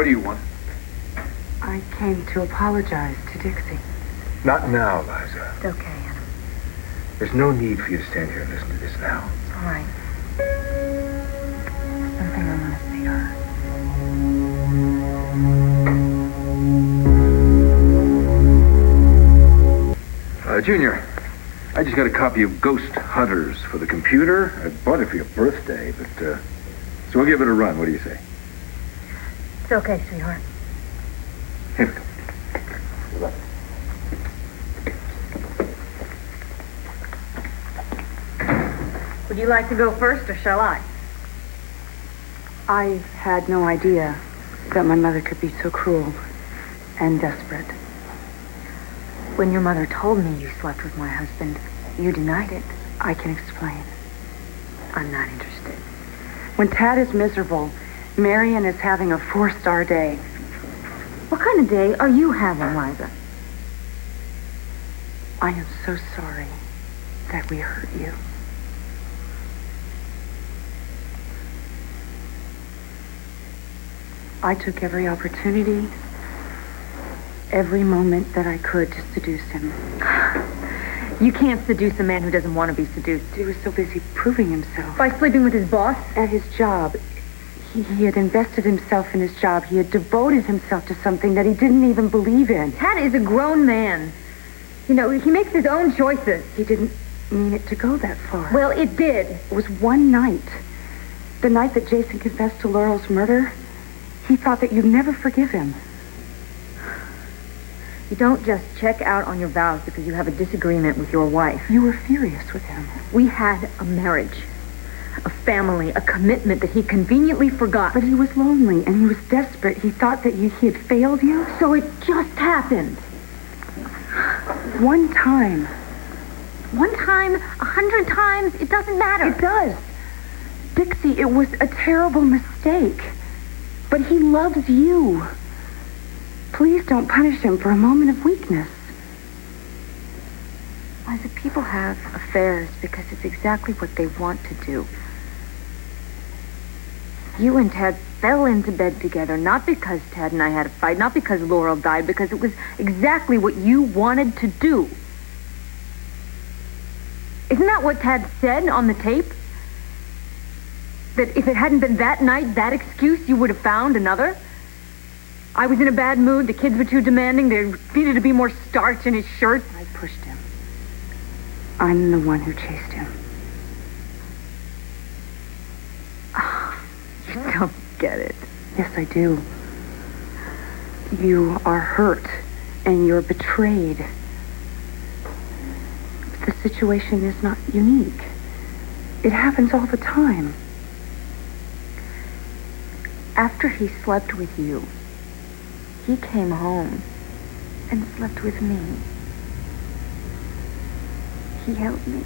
What do you want? I came to apologize to Dixie. Not now, Liza. It's okay, Adam. There's no need for you to stand here and listen to this now. All right. Something I want to say to her. Junior, I just got a copy of Ghost Hunters for the computer. I bought it for your birthday, but, so we'll give it a run. What do you say? It's okay, sweetheart. Here we go. Good luck. Would you like to go first, or shall I? I had no idea that my mother could be so cruel and desperate. When your mother told me you slept with my husband, you denied it. I can explain. I'm not interested. When Tad is miserable, Marion is having a 4-star day. What kind of day are you having, Liza? I am so sorry that we hurt you. I took every opportunity, every moment that I could to seduce him. You can't seduce a man who doesn't want to be seduced. He was so busy proving himself. By sleeping with his boss? At his job. He had invested himself in his job. He had devoted himself to something that he didn't even believe in. Tad is a grown man. You know, he makes his own choices. He didn't mean it to go that far. Well, it did. It was one night. The night that Jason confessed to Laurel's murder. He thought that you'd never forgive him. You don't just check out on your vows because you have a disagreement with your wife. You were furious with him. We had a marriage, a family, a commitment that he conveniently forgot. But he was lonely and he was desperate. He thought that he had failed you. So it just happened. One time. 100 times, it doesn't matter. It does. Dixie, it was a terrible mistake. But he loves you. Please don't punish him for a moment of weakness. Liza, people have affairs because it's exactly what they want to do. You and Tad fell into bed together, not because Tad and I had a fight, not because Laurel died, because it was exactly what you wanted to do. Isn't that what Tad said on the tape? That if it hadn't been that night, that excuse, you would have found another? I was in a bad mood. The kids were too demanding. There needed to be more starch in his shirt. I pushed him. I'm the one who chased him. Oh, you don't get it. Yes, I do. You are hurt and you're betrayed. The situation is not unique. It happens all the time. After he slept with you, he came home and slept with me. He held me.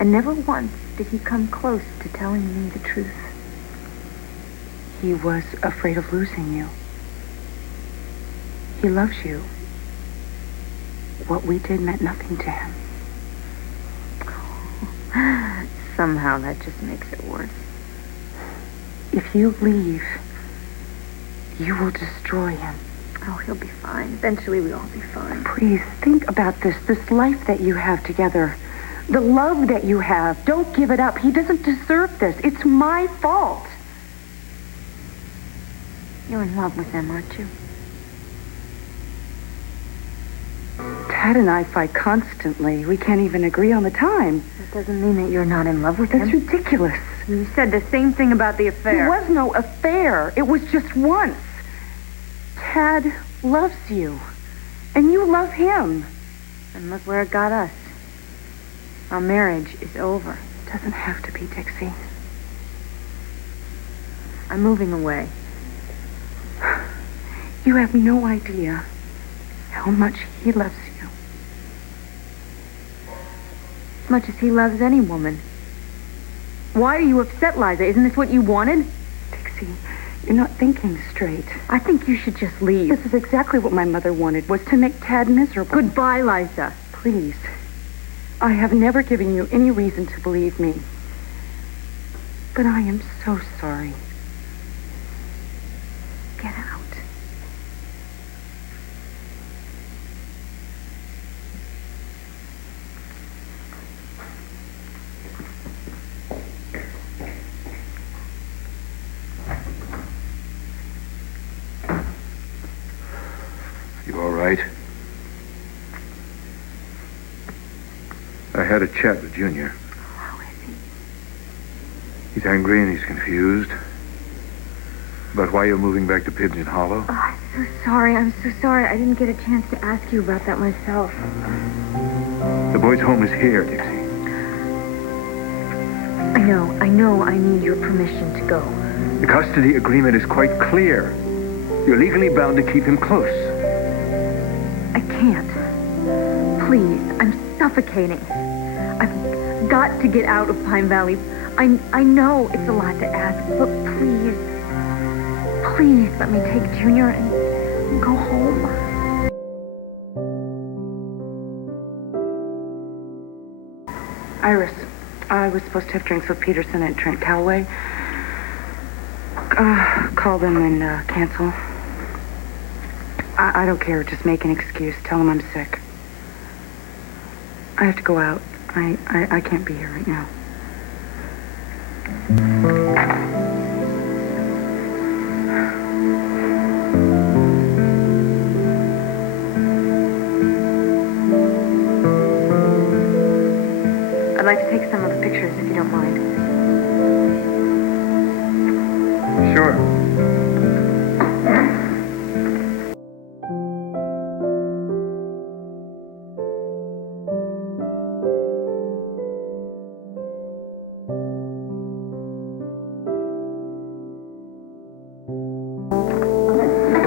And never once did he come close to telling me the truth. He was afraid of losing you. He loves you. What we did meant nothing to him. Somehow that just makes it worse. If you leave, you will destroy him. Oh, he'll be fine. Eventually we'll all be fine. Please, think about this life that you have together. The love that you have. Don't give it up. He doesn't deserve this. It's my fault. You're in love with him, aren't you? Tad and I fight constantly. We can't even agree on the time. That doesn't mean that you're not in love with That's him. That's ridiculous. You said the same thing about the affair. There was no affair. It was just once. Tad loves you. And you love him. And look where it got us. Our marriage is over. It doesn't have to be, Dixie. I'm moving away. You have no idea how much he loves you. As much as he loves any woman. Why are you upset, Liza? Isn't this what you wanted? Dixie, you're not thinking straight. I think you should just leave. This is exactly what my mother wanted, was to make Tad miserable. Goodbye, Liza. Please. I have never given you any reason to believe me. But I am so sorry. right. I had a chat with Junior. How is he? He's angry and he's confused about why you're moving back to Pigeon Hollow. Oh, I'm so sorry. I'm so sorry. I didn't get a chance to ask you about that myself. The boy's home is here, Dixie. I know I need your permission to go. The custody agreement is quite clear. You're legally bound to keep him close. I can't. Please, I'm suffocating. I've got to get out of Pine Valley. I know it's a lot to ask, but please let me take Junior and go home. Iris, I was supposed to have drinks with Peterson and Trent Calloway. Call them and cancel. I don't care. Just make an excuse. Tell them I'm sick. I have to go out. I can't be here right now. I'd like to take some of the pictures if you don't mind. Sure.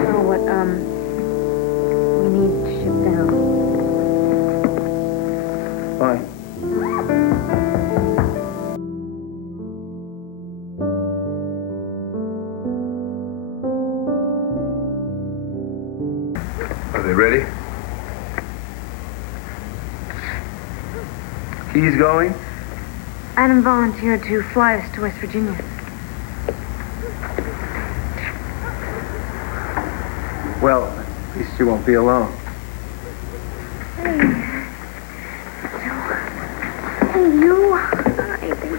So what, we need to ship down. Fine. Are they ready? He's going? Adam volunteered to fly us to West Virginia. Well, at least you won't be alone. Hey, you. Hi, baby.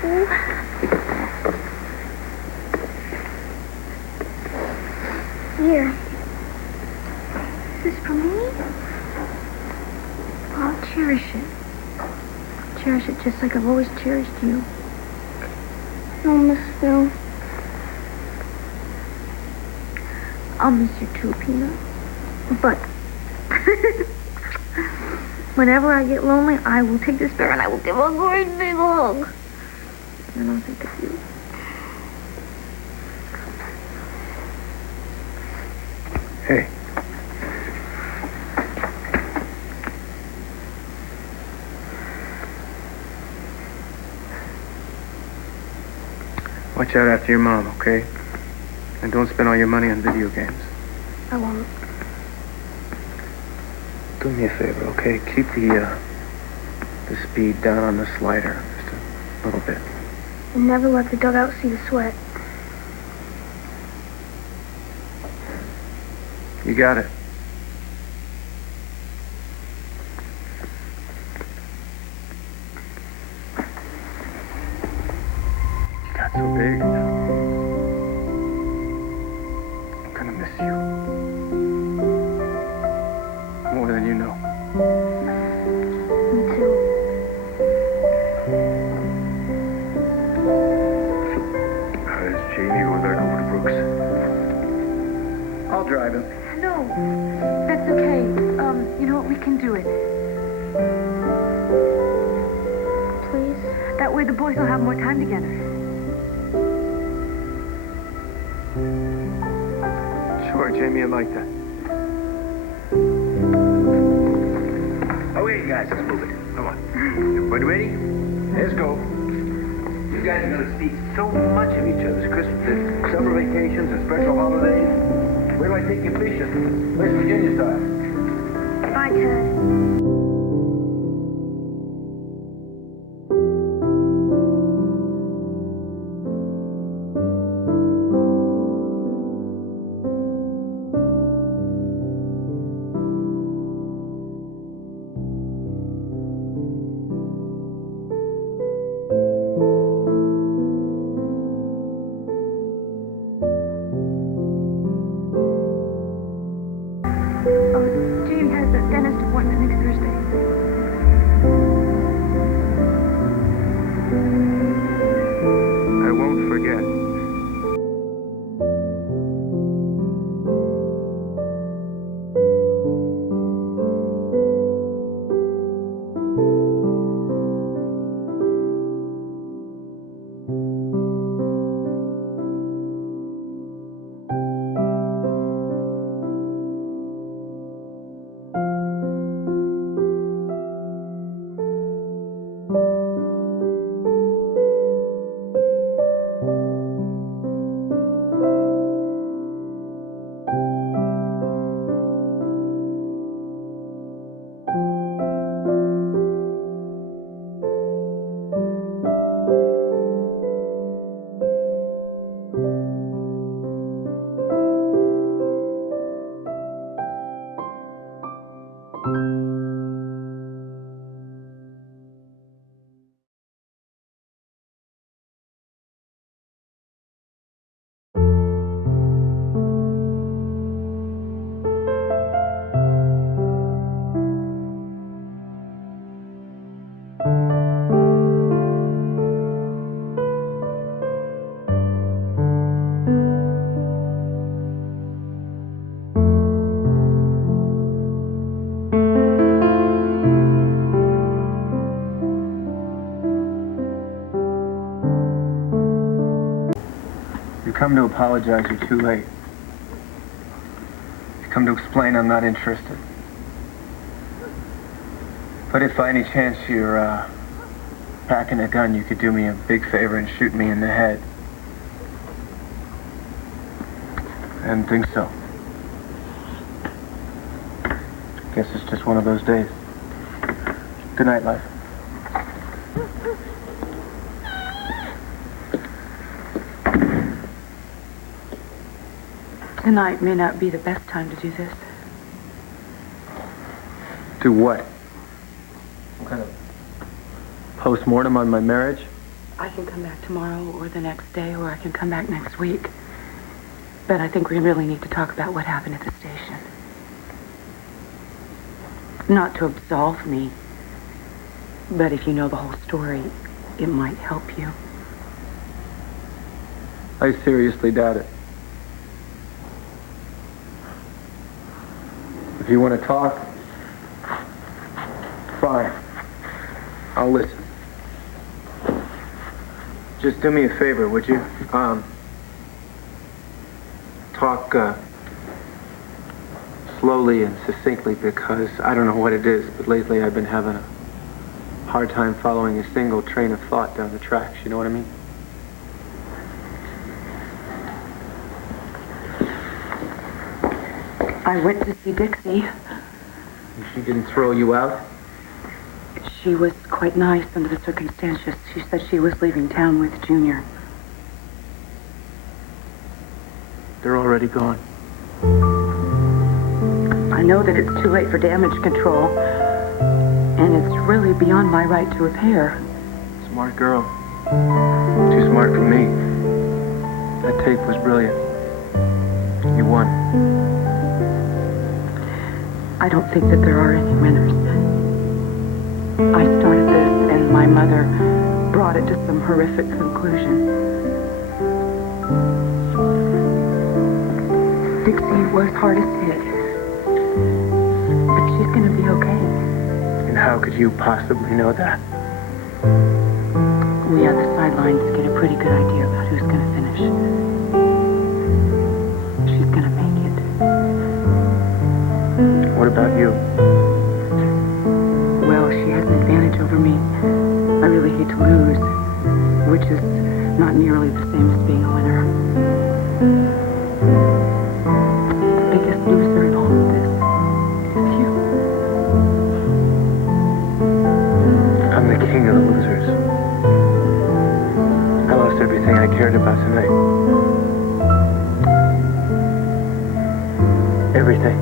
Here. Is this for me? I'll cherish it. Cherish it just like I've always cherished you. I'll miss you. I'll miss you too, Peanut. But whenever I get lonely, I will take this bear and I will give a great big hug. And I'll think of you. Hey. Watch out after your mom, okay? And don't spend all your money on video games. I won't. Do me a favor, okay? Keep the speed down on the slider. Just a little bit. And never let the dugout see the sweat. You got it. You got so big. I'm gonna miss you. More than you know. Me too. Is Jamie going back over to Brooks? I'll drive him. No, that's okay. You know what? We can do it. Please. That way the boys will have more time together. Sure, Jamie, I like that. Okay, guys, let's move it. Come on. Everybody ready? Let's go. You guys are going to see so much of each other's Christmas, summer vacations, and special holidays. Where do I take you fishing? West Virginia style. Bye, Ted. you come to apologize, you're too late. You come to explain I'm not interested. But if by any chance you're, packing a gun, you could do me a big favor and shoot me in the head. I didn't think so. Guess it's just one of those days. Good night, Liza. Tonight may not be the best time to do this. Do what? Some kind of post-mortem on my marriage? I can come back tomorrow or the next day, or I can come back next week. But I think we really need to talk about what happened at the station. Not to absolve me, but if you know the whole story, it might help you. I seriously doubt it. If you want to talk, fine. I'll listen. Just do me a favor, would you? Talk, slowly and succinctly, because I don't know what it is, but lately I've been having a hard time following a single train of thought down the tracks, you know what I mean? I went to see Dixie. She didn't throw you out? She was quite nice under the circumstances. She said she was leaving town with Junior. They're already gone. I know that it's too late for damage control, and it's really beyond my right to repair. Smart girl. Too smart for me. That tape was brilliant. You won. I don't think that there are any winners. I started this, and my mother brought it to some horrific conclusion. Dixie was hardest hit, but she's going to be okay. And how could you possibly know that? We had the sidelines to get a pretty good idea about who's going to finish. She's going to make it. What about you? Well, she has an advantage over me. I really hate to lose, which is not nearly the same as being a winner. The biggest loser in all of this is you. I'm the king of the losers. I lost everything I cared about tonight. Everything.